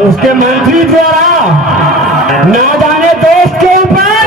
उसके मंत्री द्वारा ना जाने दोस्त के ऊपर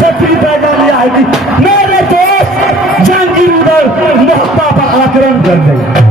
छतरी पैदल आएगी। मेरे दोस्त जहांगीर उधर मोहब्बा पर आक्रमण कर देंगे।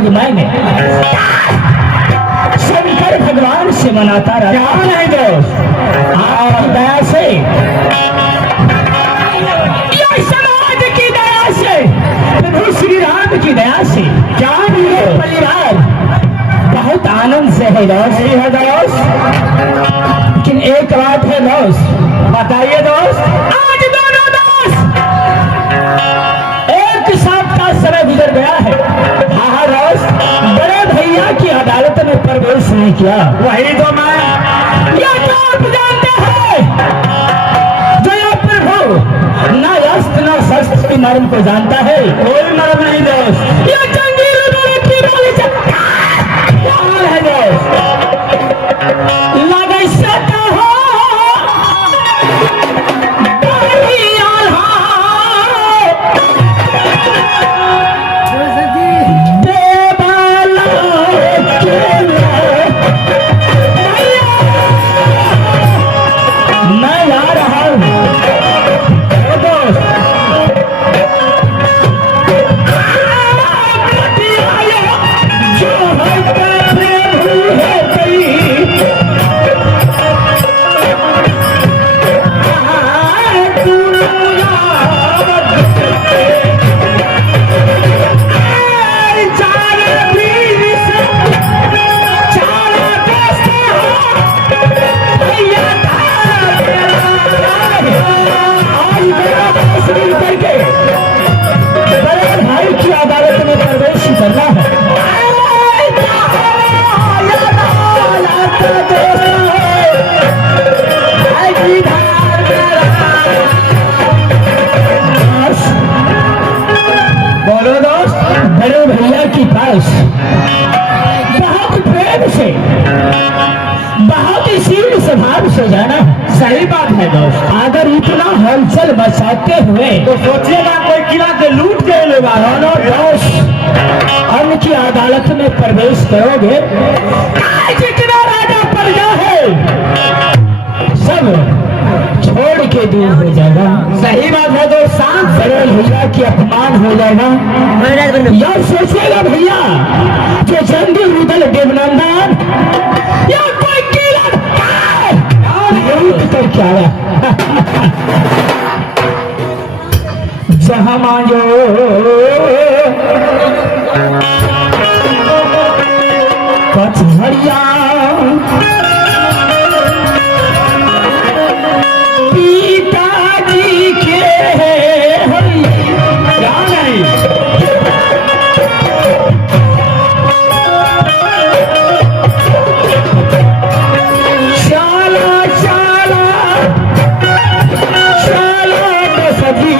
रोज मैंने शंकर भगवान से मनाता रहा। क्या नहीं दोस्त, आपकी दया से, या समाज की दया से, प्रभु श्री राम की दया से, क्या मेरे परिवार बहुत आनंद से है दोस्त। है दोस्त, लेकिन एक बात है दोस्त, बताइए दोस्त। आज दोनों दोस्त एक सप्ताह समय गुजर गया है। हाँ दोस्त, बड़े भैया की अदालत में प्रवेश नहीं किया। वही तो मैं, या तो आप जानते हैं जया प्रभु ना अस्त्र ना शस्त्र की मर्म को जानता है। कोई मर्म नहीं दोस्त, या जंगली रुदल की बोली से क्या हाल है दोस्त। लगे सता हो बहुत प्रेम से, बहुत ही शील स्वभाव से जाना। सही बात है दोस्त, अगर इतना हलचल बचाते हुए तो सोचिएगा कोई किला के लूट के लेगा। दोस्त अन्य की अदालत में प्रवेश करोगे, जितना राजा प्रजा है सब छोड़ के दूर हो जाएगा। सही बात है दोस्त, शांत बड़े भैया की अपमान हो जाएगा। यह सोचेगा भैया जो जंगली रुदल देवनंदन या कोई किला तो क्या जहां मांगो कचहरिया पिताजी के क्या नहीं शाला शाला शाला तो सभी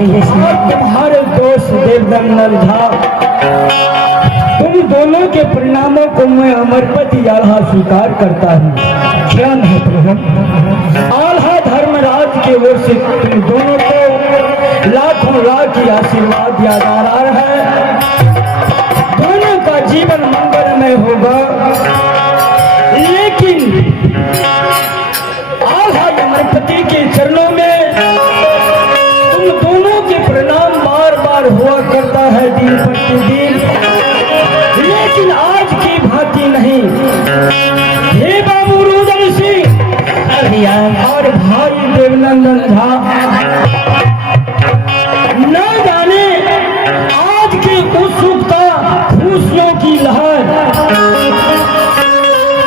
और तुम्हारे दोस्त देवदंडल झा, तुम दोनों के परिणामों को मैं अमरपति आल्हा स्वीकार करता हूँ। क्या है प्रभु? आल्हा धर्मराज के ओर से तुम दोनों को लाखों लाख की आशीर्वाद दिया जा रहा है। दोनों का जीवन मंगलमय होगा, लेकिन आल्हा अमरपति के चरणों में तुम दोनों के परिणाम बार बार हुआ करता है दिन प्रतिदिन, लेकिन आज की भांति नहीं। हे बाबू रुदल सिंह और भाई देवनंदन झा, न जाने आज की उत्सुकता खुशियों की लहर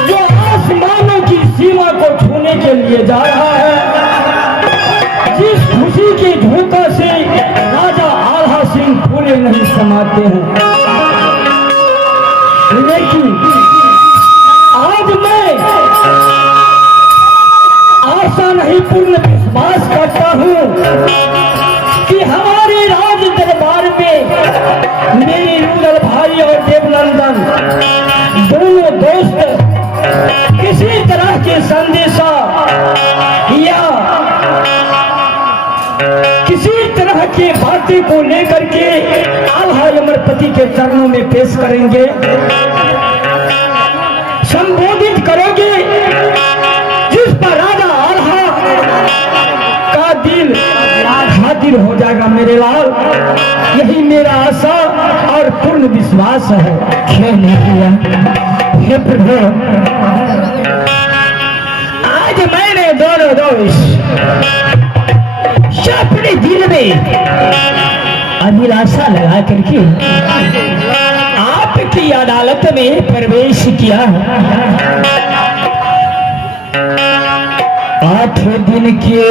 जो आसमानों की सीमा को छूने के लिए जा रहा है, जिस खुशी के झोंका से राजा आल्हा सिंह फूले नहीं समाते हैं, लेकिन आज मैं आशा नहीं पूर्ण विश्वास करता हूँ कि हमारे राज दरबार में मेरे रुदल भाई और देवनंदन दोनों दोस्त किसी तरह के संदेशा या किसी तरह की बातें को लेकर के आल्हा अमरपति के चरणों में पेश करेंगे, संबोधित करोगे, जिस पर राजा आल्हा का दिल हाजिर हो जाएगा। मेरे लाल, यही मेरा आशा और पूर्ण विश्वास है। हे प्रभु, आज मैंने दोनों दोस्त अपने दिल में अभिलाषा लगा करके आपकी अदालत में प्रवेश किया। 8 दिन के